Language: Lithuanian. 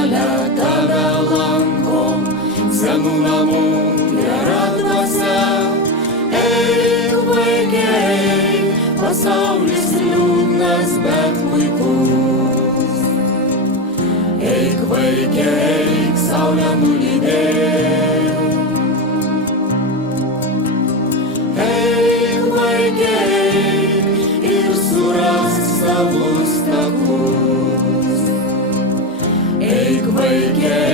kelią tave lanko, senų namų gera dvasia. Eik, vaikai, pasaulis liūdnas, bet puikus. Eik, vaikai, eik, saulę nulydėk. Eik, vaikai, ir surask savus takus. Eik, vaikai,